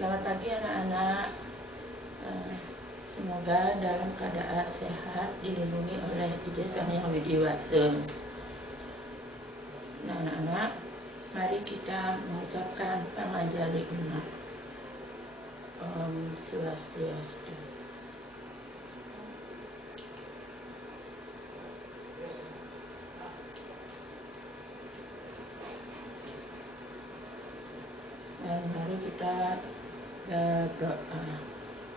Selamat pagi anak-anak. Semoga dalam keadaan sehat, dilindungi oleh Ide Sang Yang Widiwasa. Nah anak-anak, mari kita mengucapkan panganjali umat. Om Swastiastu. Dan mari kita berdoa.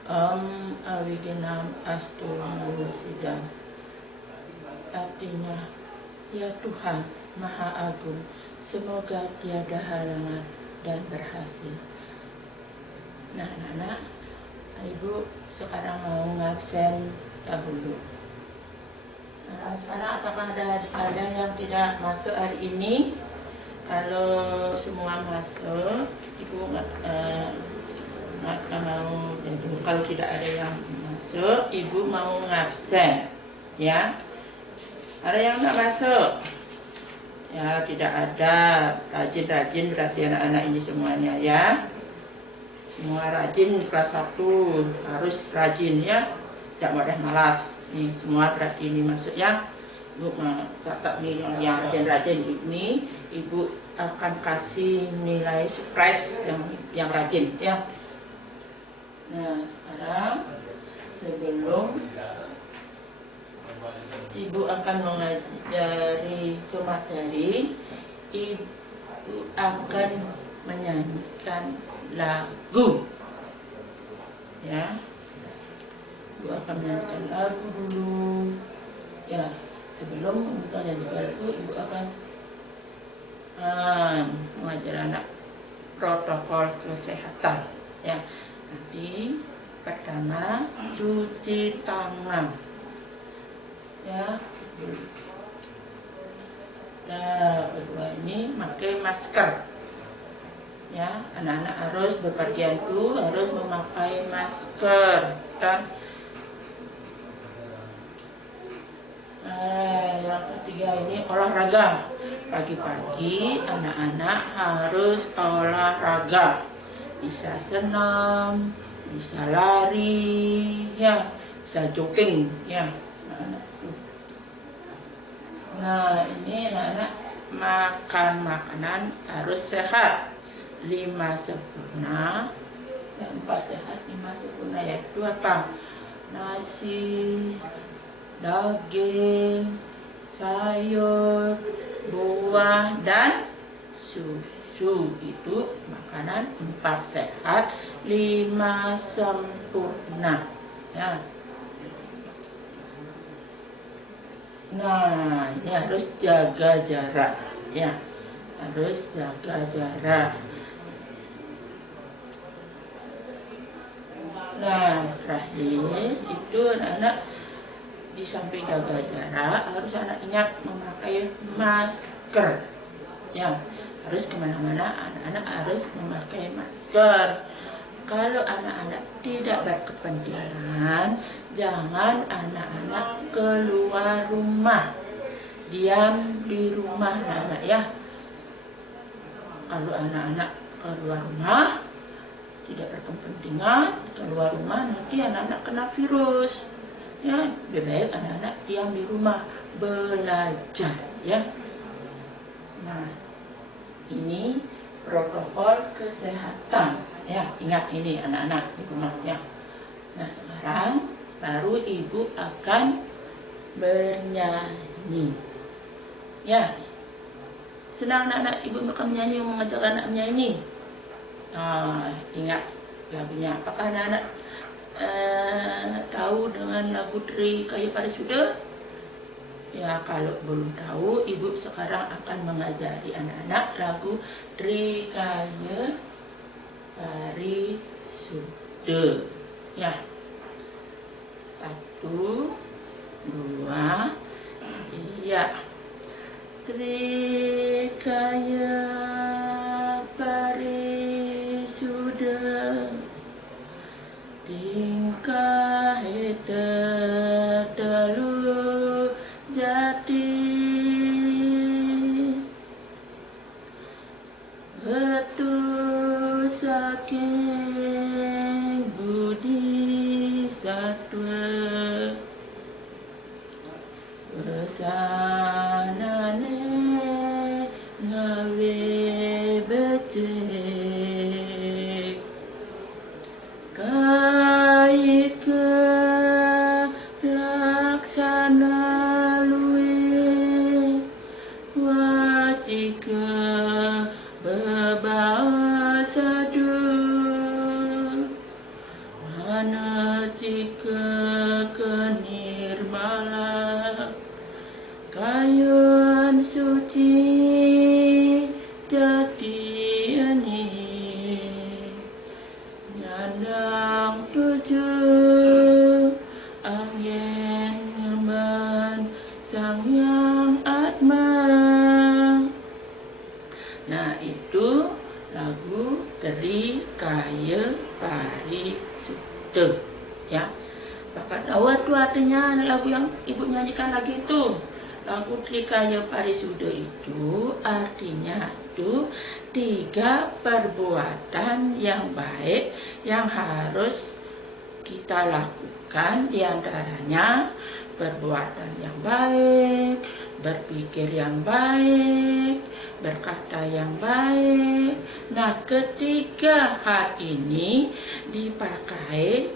Om Awidinam Astu Nawasida. Artinya, ya Tuhan Maha Agung, semoga tiada halangan dan berhasil. Nah anak-anak, Ibu sekarang mau ngabsen dahulu. Nah, sekarang apakah ada yang tidak masuk hari ini? Kalau semua masuk, Ibu nggak mau. Kalau tidak ada yang masuk, Ibu mau ngabsen, ya. Ada yang nggak masuk? Ya, tidak ada. Rajin-rajin berarti anak-anak ini semuanya, ya. Semua rajin, kelas 1 harus rajin, ya. Tidak boleh malas. Nih, semua berarti ini masuk, ya. Ibu catat nih yang rajin-rajin ini, Ibu akan kasih nilai surprise yang rajin, ya. Nah sekarang sebelum Ibu akan mengajari ke materi, Ibu akan menyanyikan lagu, ya. Ibu akan menyanyikan lagu dulu, ya. Sebelum menyanyikan lagu, Ibu akan mengajar anak protokol kesehatan, ya. Nanti pertama cuci tangan, ya. Nah kedua ini pakai masker, ya. Anak-anak harus berpergian itu harus memakai masker. Dan yang ketiga ini olahraga. Pagi-pagi anak-anak harus olahraga, bisa senam, bisa lari, ya, bisa jogging, ya. Nah ini anak-anak makan makanan harus sehat, 5 sempurna, 4 sehat, 5 sempurna, yaitu apa? Nasi, daging, sayur, buah, dan susu. Itu makanan 4 sehat, 5 sempurna, ya. Nah ini harus jaga jarak, ya. Harus jaga jarak. Nah terakhir itu anak-anak di samping jaga jarak harus anak ingat memakai masker, ya. Harus kemana-mana anak-anak harus memakai masker. Kalau anak-anak tidak berkepentingan, jangan anak-anak keluar rumah, diam di rumah anak-anak, ya. Kalau anak-anak keluar rumah tidak berkepentingan, keluar rumah nanti anak-anak kena virus, ya. Lebih baik anak-anak diam di rumah belajar, ya. Nah ini protokol kesehatan, ya. Ingat ini anak-anak di rumah, ya. Nah sekarang baru Ibu akan bernyanyi, ya. Senang anak-anak Ibu akan menyanyi, mengajak anak menyanyi. Ingat lagunya. Apakah anak-anak tahu dengan lagu Tri Kaya Parisuda? Ya, kalau belum tahu, Ibu sekarang akan mengajari anak-anak lagu Tri Kaya Parisuda, ya. 1, 2, 3. Tri Kaya Parisuda, tingkah telu jati, betul saking budi satwa besanane ngawe becik kait ke laksana luwe wajika bebawa sadu mana jika kenirmala kayun suci jadi ini nyandang tujuh angin nyaman sang yang atma. Nah, itu lagu dari Kaya Parisuda ya. Bahkan tahu itu artinya lagu yang ibu nyanyikan lagi itu. Lagu Trikaya Parisuda itu artinya itu 3 perbuatan yang baik yang harus kita lakukan, diantaranya perbuatan yang baik, berpikir yang baik, berkata yang baik. Nah, ketiga hal ini dipakai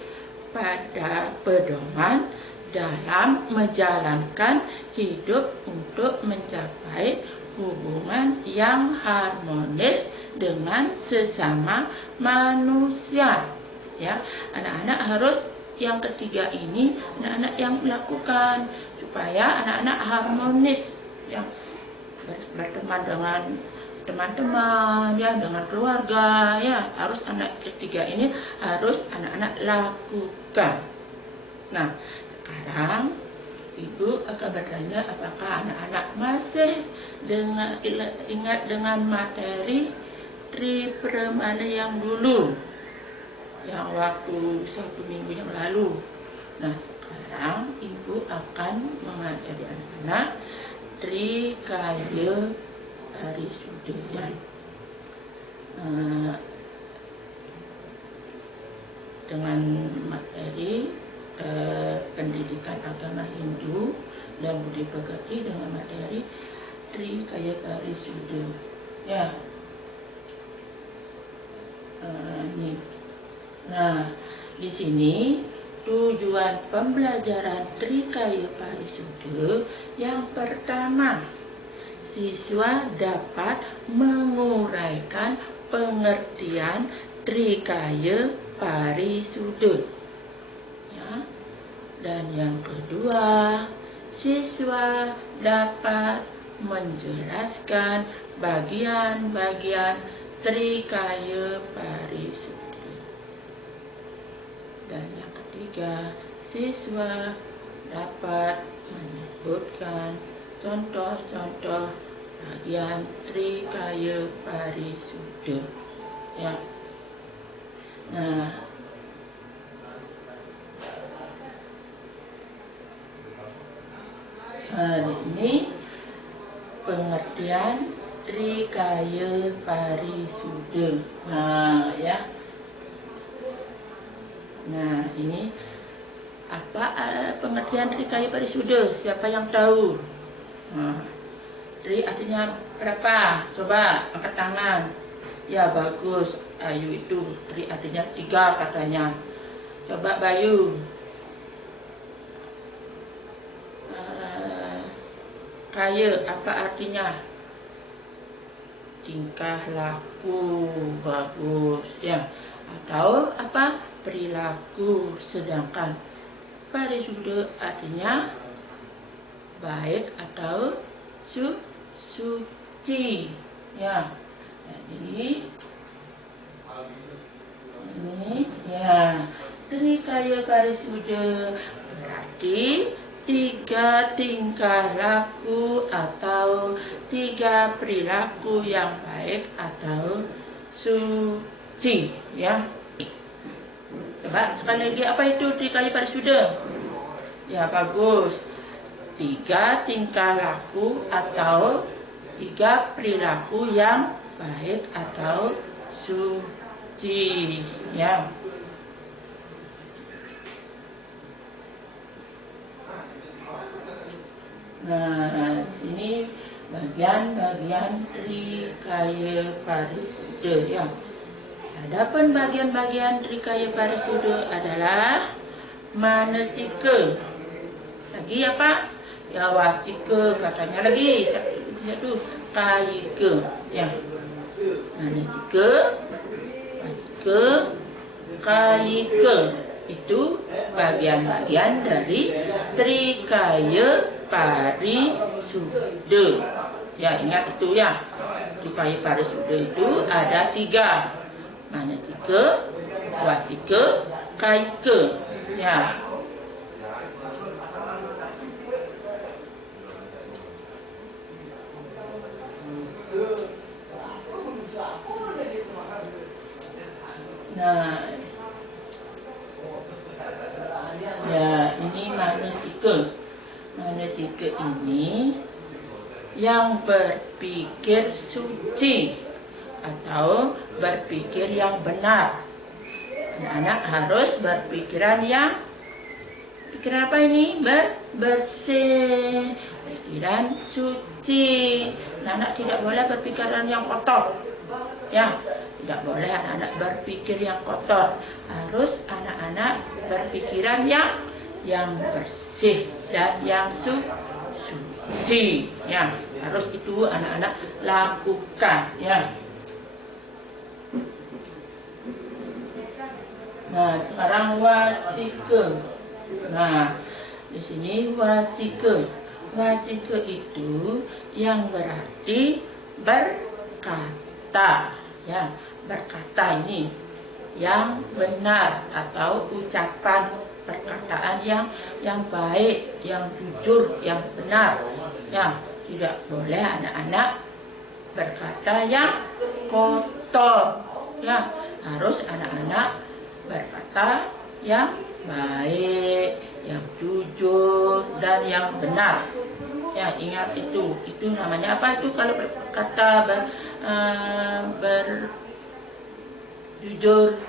pada pedoman dalam menjalankan hidup untuk mencapai hubungan yang harmonis dengan sesama manusia. Ya, anak-anak harus yang ketiga ini anak-anak yang melakukan supaya anak-anak harmonis, yang berteman dengan teman-teman ya, dengan keluarga ya, harus anak ketiga ini harus anak-anak lakukan. Nah, sekarang ibu akan bertanya apakah anak-anak masih ingat dengan materi Tripramana yang dulu, yang waktu 1 minggu yang lalu. Nah, sekarang ibu akan mengajari anak-anak Trikaya Parisuda dengan materi pendidikan agama Hindu dan budi pekerti dengan materi Trikaya Parisuda ya. Ini. Nah, di sini tujuan pembelajaran Trikaya Parisuda yang pertama, siswa dapat menguraikan pengertian Trikaya Parisuda. Ya. Dan yang kedua, siswa dapat menjelaskan bagian-bagian Trikaya Parisuda. Dan yang ketiga, siswa dapat menyebutkan contoh-contoh bagian Trikaya Parisuda. Ya. Nah, di sini pengertian Trikaya Parisuda. Nah, ya. Nah, ini apa pengertian Trikaya Parisuda? Siapa yang tahu? Nah, Tri artinya berapa? Coba angkat tangan. Ya, bagus. Ayu itu Tri artinya 3 katanya. Coba Bayu. Kaya apa artinya? Tingkah laku. Bagus ya. Atau apa? Perilaku. Sedangkan Parisuda artinya baik atau suci ya. Jadi ini ya, Trikaya Parisuda berarti 3 tingkah laku atau 3 perilaku yang baik atau suci ya. Coba sekali lagi, apa itu Trikaya Parisuda? Ya, bagus. 3 tingkah laku atau 3 perilaku yang baik atau suci. suci, ya. Nah, sini bagian-bagian Trikaya Parisuda, ya. Adapun bagian-bagian Trikaya Parisuda adalah manacika. Lagi apa? Ya, wacika katanya lagi. Satu kayika, ya. Manacika, wacika, kayika. Itu bagian-bagian dari Trikaya Parisuda. Ya, ingat itu ya. Trikaya Parisuda itu ada 3. Manacika, wacika, kayika. Ya. Nah, ya, ini manacika. Manacika ini yang berpikir suci atau berpikir yang benar. Anak-anak harus berpikiran yang pikiran apa ini? Bersih, pikiran suci. Anak-anak tidak boleh berpikiran yang kotor. Ya, tidak boleh anak-anak berpikir yang kotor. Harus anak-anak berpikiran yang bersih dan yang suci. Ya, harus itu anak-anak lakukan, ya. Nah, sekarang wacika. Nah, di sini wacika. Wacika itu yang berarti berkata, ya. Berkata ini yang benar atau ucapan perkataan yang baik, yang jujur, yang benar. Ya, tidak boleh anak-anak berkata yang kotor. Ya, harus anak-anak berkata yang baik, yang jujur, dan yang benar. Ya, ingat itu. Itu namanya apa itu kalau berkata berjujur,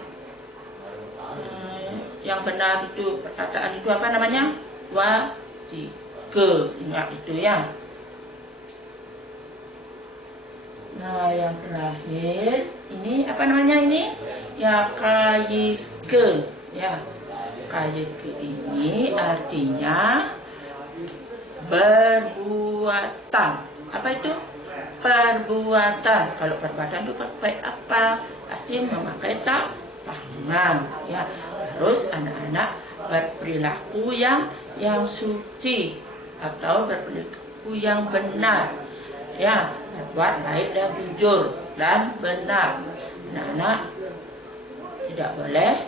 yang benar itu perkataan itu apa namanya? Wacika. Ingat itu, ya. Nah, yang terakhir ini apa namanya ini? Ya, kayika. Ya, kayika ini artinya perbuatan. Apa itu? Perbuatan. Kalau perbuatan itu pakai apa? Pasti memakai tangan. Ya, harus anak-anak berperilaku yang suci atau berperilaku yang benar. Ya, berbuat baik dan jujur dan benar. Anak-anak tidak boleh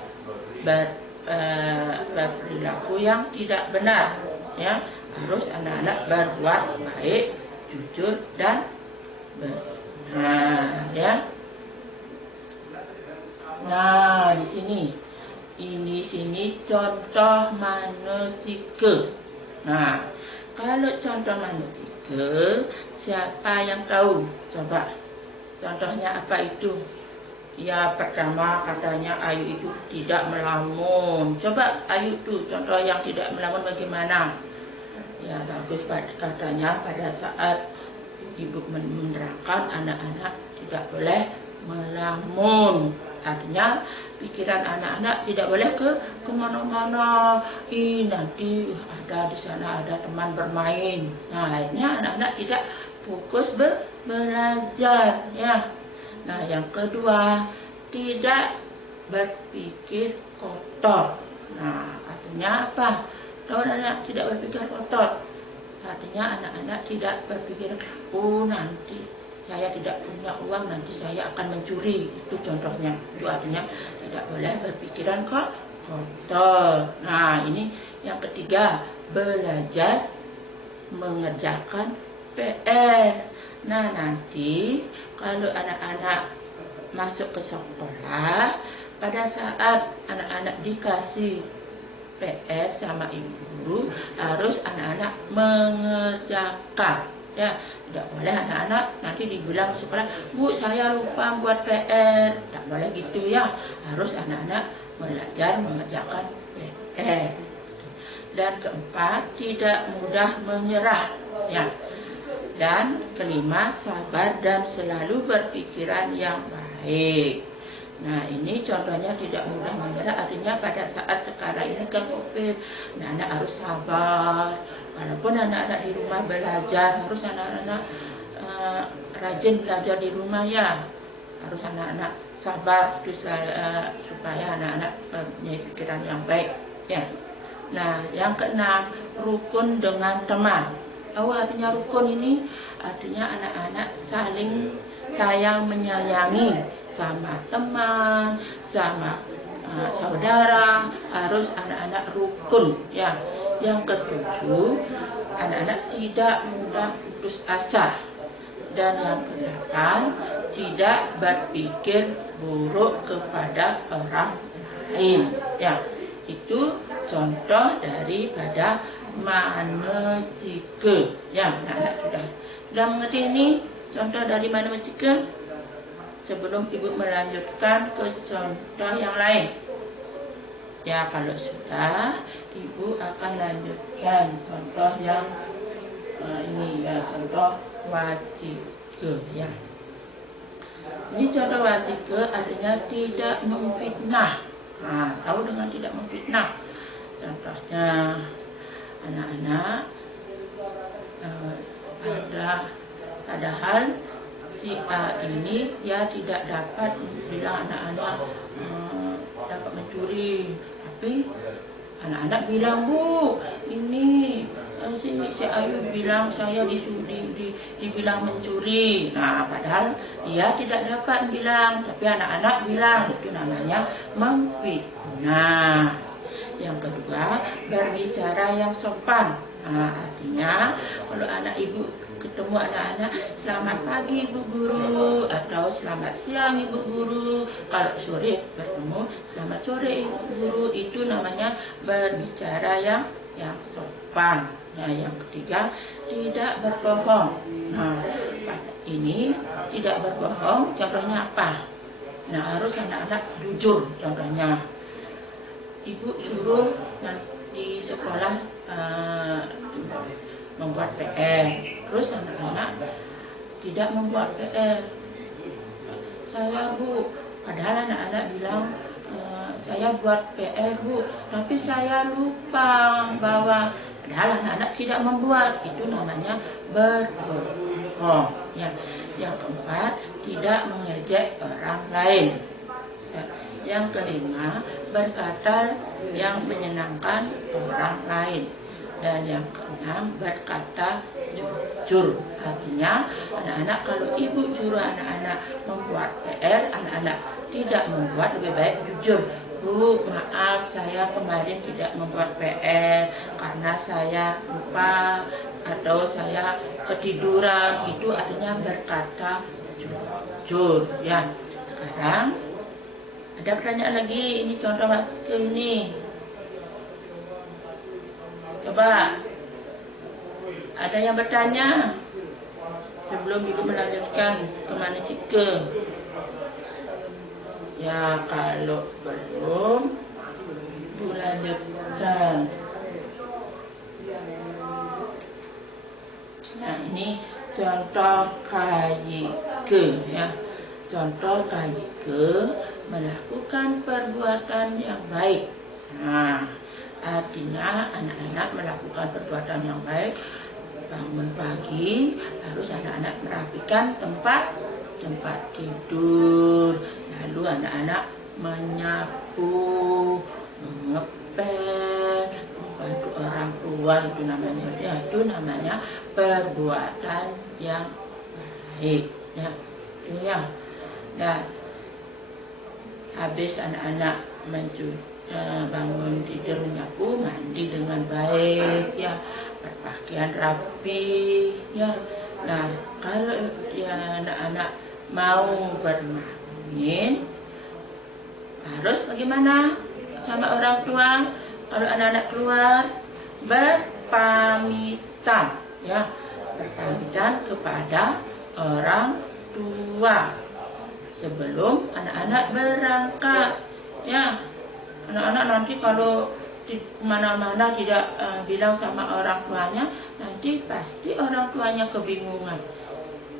berperilaku yang tidak benar. Ya, harus anak-anak berbuat baik, jujur dan benar. Ya. Nah, di sini contoh manacika. Nah, kalau contoh manacika, siapa yang tahu? Coba, contohnya apa itu? Ya, pertama katanya Ayu itu tidak melamun. Coba Ayu itu contoh yang tidak melamun bagaimana? Ya, bagus katanya pada saat ibu menerangkan anak-anak tidak boleh melamun. Artinya pikiran anak-anak tidak boleh ke mana-mana. Nanti ada di sana ada teman bermain. Nah, akhirnya anak-anak tidak fokus belajar, ya. Nah, yang kedua, tidak berpikir kotor. Nah, artinya apa? Kalau anak tidak berpikir kotor, artinya anak-anak tidak berpikir, oh nanti saya tidak punya uang, nanti saya akan mencuri. Itu contohnya. Itu artinya tidak boleh berpikiran kotor. Nah, ini yang ketiga, belajar mengerjakan PR. Nah, nanti kalau anak-anak masuk ke sekolah, pada saat anak-anak dikasih PR sama ibu guru, harus anak-anak mengerjakan. Ya, tidak boleh anak-anak nanti dibilang sekolah, Bu saya lupa buat PR. Tidak boleh gitu ya. Harus anak-anak belajar mengerjakan PR. Dan keempat, tidak mudah menyerah. Ya. Dan kelima, sabar dan selalu berpikiran yang baik. Nah, ini contohnya tidak mudah menyerah, artinya pada saat sekarang ini kan COVID, anak-anak harus sabar. Walaupun anak-anak di rumah belajar, harus anak-anak rajin belajar di rumah ya. Harus anak-anak sabar supaya anak-anak punya pikiran yang baik ya. Nah, yang keenam, rukun dengan teman. Tahu artinya rukun ini? Artinya anak-anak saling sayang menyayangi sama teman, sama saudara, harus anak-anak rukun ya. Yang ketujuh, anak-anak tidak mudah putus asa. Dan yang kedelapan, tidak berpikir buruk kepada orang lain ya. Itu contoh daripada manecike ya. Anak-anak sudah mengerti ini contoh dari manecike. Sebelum ibu melanjutkan ke contoh yang lain ya, kalau sudah ibu akan lanjutkan contoh yang ini ya, contoh wajike ya. Ini contoh wajike artinya tidak memfitnah. Nah, tahu dengan tidak memfitnah. Contohnya anak-anak padahal si A ini ya tidak dapat bilang anak-anak dapat mencuri, tapi anak-anak bilang, Bu, ini si Ayu bilang saya dibilang mencuri. Nah, padahal dia tidak dapat bilang, tapi anak-anak bilang. Itu namanya memfitnah. Yang kedua, berbicara yang sopan. Nah, artinya kalau anak ibu ketemu anak-anak, selamat pagi Bu Guru, atau selamat siang Ibu Guru. Kalau sore bertemu, selamat sore Ibu Guru. Itu namanya berbicara yang sopan. Nah, yang ketiga, tidak berbohong. Nah, ini tidak berbohong, contohnya apa? Nah, harus anak-anak jujur. Contohnya, ibu suruh di sekolah membuat PR, terus anak-anak tidak membuat PR. Saya Bu, padahal anak-anak bilang saya buat PR Bu, tapi saya lupa bahwa, padahal anak-anak tidak membuat. Itu namanya berbohong ya. Yang keempat, tidak mengejek orang lain ya. Yang kelima, berkata yang menyenangkan orang lain. Dan yang keenam, berkata jujur. Artinya anak-anak kalau ibu suruh anak-anak membuat PR, anak-anak tidak membuat, lebih baik jujur. Bu, maaf saya kemarin tidak membuat PR karena saya lupa atau saya ketiduran. Itu artinya berkata jujur ya. Sekarang ada pertanyaan lagi, ini contoh wajike ini. Coba, ada yang bertanya sebelum ibu melanjutkan ke manecike? Ya, kalau belum, ibu lanjutkan. Nah, ini contoh kaike ya. Contoh kaike, melakukan perbuatan yang baik. Nah, artinya anak-anak melakukan perbuatan yang baik. Bangun pagi harus anak-anak merapikan tempat tidur. Lalu anak-anak menyapu, mengepel, membantu orang tua. Itu namanya perbuatan yang baik ya. Itu ya. Nah, habis anak-anak bangun tidur, menyapu, mandi dengan baik ya, berpakaian rapi ya. Nah, kalau ya anak-anak mau bermain, harus bagaimana sama orang tua? Kalau anak-anak keluar, berpamitan ya, berpamitan kepada orang tua sebelum anak-anak berangkat. Ya, anak-anak nanti kalau di mana-mana tidak bilang sama orang tuanya, nanti pasti orang tuanya kebingungan.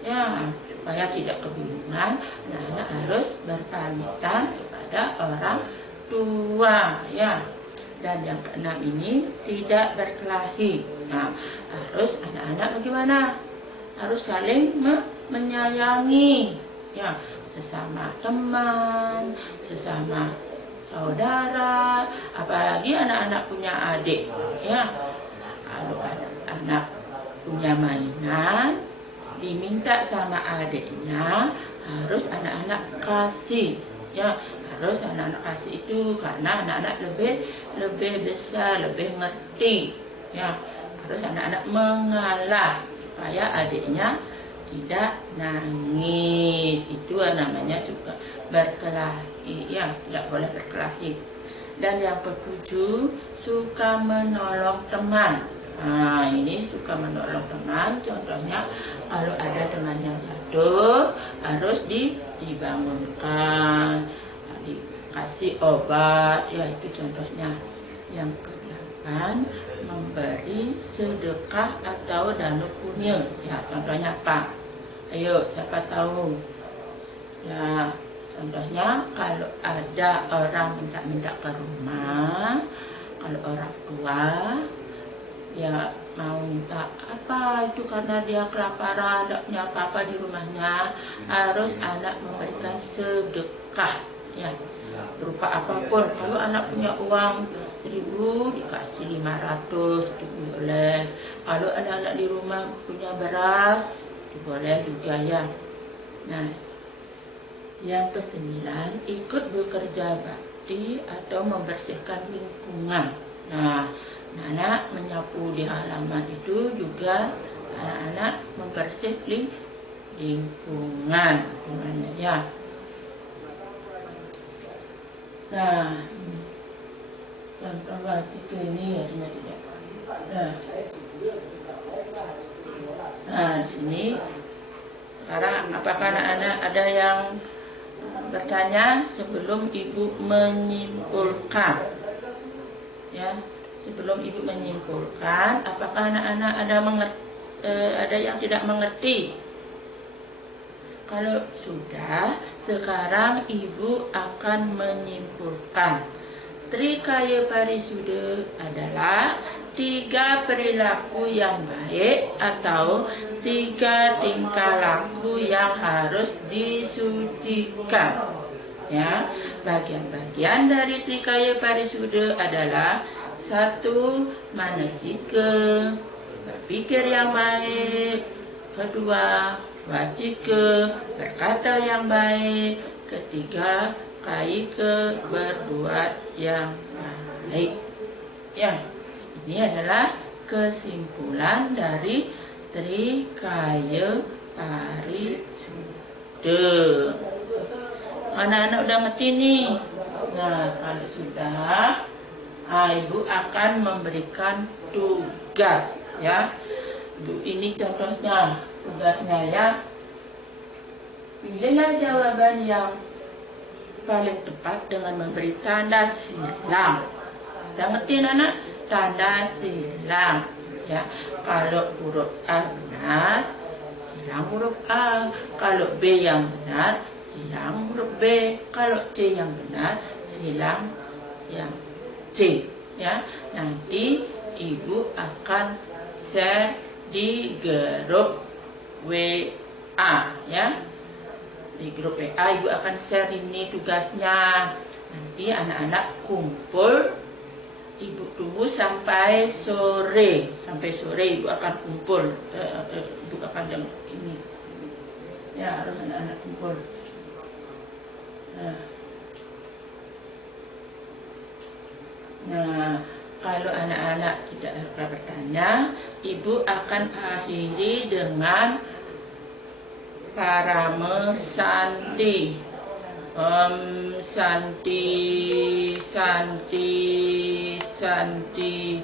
Ya, supaya tidak kebingungan, anak-anak harus berpamitan kepada orang tua. Ya, dan yang keenam ini tidak berkelahi. Nah, harus anak-anak bagaimana? Harus saling menyayangi. Ya, sesama teman, sesama saudara, apalagi anak-anak punya adik. Ya, kalau anak-anak punya mainan, diminta sama adiknya, harus anak-anak kasih. Ya, harus anak-anak kasih itu karena anak-anak lebih besar, lebih ngerti. Ya, harus anak-anak mengalah supaya adiknya tidak nangis. Itu namanya juga berkelahi. Ya, tidak boleh berkelahi. Dan yang ketujuh, suka menolong teman. Nah, ini suka menolong teman. Contohnya kalau ada teman yang jatuh, harus dibangunkan, dikasih obat. Ya, itu contohnya. Yang kedelapan, memberi sedekah atau danu punya. Ya, contohnya apa? Ayo, siapa tahu? Ya, contohnya kalau ada orang minta ke rumah, kalau orang tua ya mau minta apa itu karena dia kelaparan, tidak punya apa-apa di rumahnya, harus anak memberikan sedekah. Ya, berupa apapun. Kalau anak punya uang 1.000, dikasih 500, itu boleh. Kalau anak-anak di rumah punya beras, itu boleh juga ya. Nah, yang kesembilan, ikut bekerja bakti atau membersihkan lingkungan. Nah, anak-anak menyapu di halaman itu juga anak-anak membersih lingkungan ya. Nah, contoh wajib ini artinya tidak. Nah, di sini sekarang apakah anak-anak ada yang bertanya sebelum ibu menyimpulkan? Ya, sebelum ibu menyimpulkan, apakah anak-anak ada yang tidak mengerti? Kalau sudah, sekarang ibu akan menyimpulkan. Trikaya Parisuda adalah 3 perilaku yang baik atau 3 tingkah laku yang harus disucikan. Ya, bagian-bagian dari Trikaya Parisuda adalah 1. Manajika, berpikir yang baik. 2. Wacika, berkata yang baik. 3. Kaika, berbuat yang baik. Ya, ini adalah kesimpulan dari Trikaya Parisuda. Anak-anak udah ngerti nih. Nah, kalau sudah, ibu akan memberikan tugas ya. Ini contohnya, tugasnya ya. Pilihlah jawaban yang paling tepat dengan memberi tanda silang. Udah ngerti anak? Tanda silang ya. Kalau huruf A benar, silang huruf A. Kalau B yang benar, silang huruf B. Kalau C yang benar, silang yang C ya. Nanti ibu akan share di grup WA ya. Di grup WA ibu akan share ini tugasnya. Nanti anak-anak kumpul, ibu tunggu sampai sore. Sampai sore ibu akan kumpul. Ibu akan ini ya, harus anak-anak kumpul. Nah, kalau anak-anak tidak bertanya, ibu akan akhiri dengan Parama Santi. Santi, Santi, Santi.